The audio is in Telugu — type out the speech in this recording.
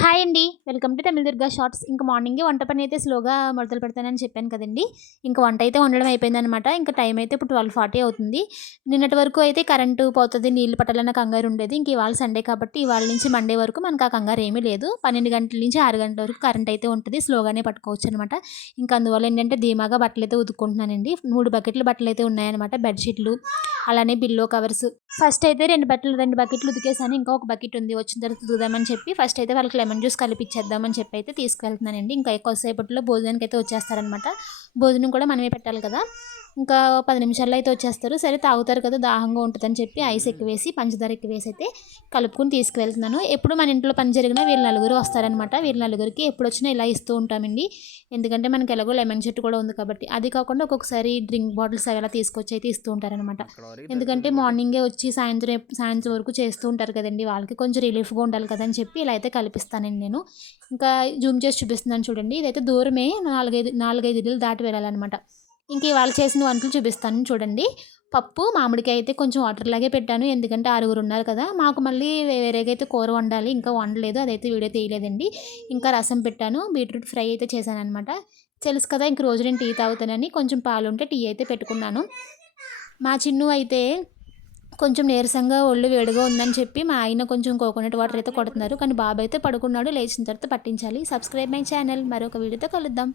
హాయ్ అండి. Welcome to Tamil Durga shorts. ఇంక మార్నింగే వంట పని అయితే స్లోగా మొదలు పెడతానని చెప్పాను కదండీ! ఇంక వంట అయితే వండడం అయిపోయిందనమాట. ఇంక టైం అయితే ఇప్పుడు 12:40 అవుతుంది. నిన్నటి వరకు అయితే కరెంటు పోతది, నీళ్లు పట్టాలన్న కంగారు ఉండేది. ఇంక ఇవాళ సండే కాబట్టి ఇవాళ నుంచి మండే వరకు మనకు ఆ కంగారు ఏమీ లేదు. 12 గంటల నుంచి 6 గంటల వరకు కరెంట్ అయితే ఉంటది. స్లోగానే పట్టుకోవచ్చనమాట. ఇంక అందువల్ల ఏంటంటే ధీమాగా బట్టలైతే ఉతుక్కుంటున్నానండి. 3 బకెట్ల బట్టలైతే ఉన్నాయన్నమాట. బెడ్‌షీట్‌లు, అలానే పిల్లో కవర్స్. ఫస్ట్ అయితే 2 బకెట్లు ఉతికేసాను. ఇంకా ఒక బకెట్ ఉంది. వచ్చిన తర్వాత ఉతుకుదామని చెప్పి ఫస్ట్ అయితే వాళ్ళకి లెమన్ జ్యూస్ కలిపిచ్చేద్దామని చెప్పి అయితే తీసుకెళ్తున్నానండి. ఇంకా కొద్దిసేపట్లో భోజనానికైతే వచ్చేస్తారనమాట. భోజనం కూడా మనమే పెట్టాలి కదా! ఇంకా 10 నిమిషాల్లో అయితే వచ్చేస్తారు. సరే తాగుతారు కదా! దాహంగా ఉంటదని చెప్పి ఐస్ ఎక్కువేసి, పంచదార ఎక్కువేసి అయితే కలుపుకొని తీసుకువెళ్తున్నాను. ఎప్పుడు మన ఇంట్లో పని జరిగినా వీళ్ళు నలుగురు వస్తారనమాట. వీళ్ళ నలుగురికి ఎప్పుడొచ్చినా ఇలా ఇస్తూ ఉంటామండి. ఎందుకంటే మనకి ఎలాగో లెమన్ చెట్టు కూడా ఉంది కాబట్టి. అది కాకుండా ఒక్కొక్కసారి డ్రింక్ బాటిల్స్ అవి అలా తీసుకొచ్చి అయితే ఇస్తూ ఉంటారనమాట. ఎందుకంటే మార్నింగే వచ్చి సాయంత్రం వరకు చేస్తూ ఉంటారు కదండీ! వాళ్ళకి కొంచెం రిలీఫ్‌గా ఉండాలి కదా! అని చెప్పి ఇలా అయితే కల్పిస్తానండి నేను. ఇంకా జూమ్ చేసి చూపిస్తున్నాను చూడండి. ఇదైతే దూరమే 4, 5 ఇల్లులు దాటి వెళ్ళాలనమాట. ఇంక ఇవాళ చేసిన వంటలు చూపిస్తాను చూడండి. పప్పు, మామిడికాయ అయితే కొంచెం వాటర్‌లాగే పెట్టాను. ఎందుకంటే ఆరుగురున్నారు కదా! మాకు మళ్ళీ వేరేగా అయితే కూర వండాలి. ఇంకా వండలేదు. అదైతే వీడియో తీయలేదండి. ఇంకా రసం పెట్టాను. బీట్రూట్ ఫ్రై అయితే చేశాననమాట. తెలుసు కదా! ఇంక రోజు నేను టీ తాగుతానని కొంచెం పాలుంటే టీ అయితే పెట్టుకున్నాను. మా చిన్ను అయితే కొంచెం నీరసంగా ఒళ్ళు వేడిగా ఉందని చెప్పి మా ఆయన కొంచెం కోకోనట్ వాటర్ అయితే కొడుతున్నారు. కానీ బాబు అయితే పడుకున్నాడు. లేచిన తర్వాత పట్టించాలి. Subscribe my channel. మరొక వీడియోతో కలుద్దాం.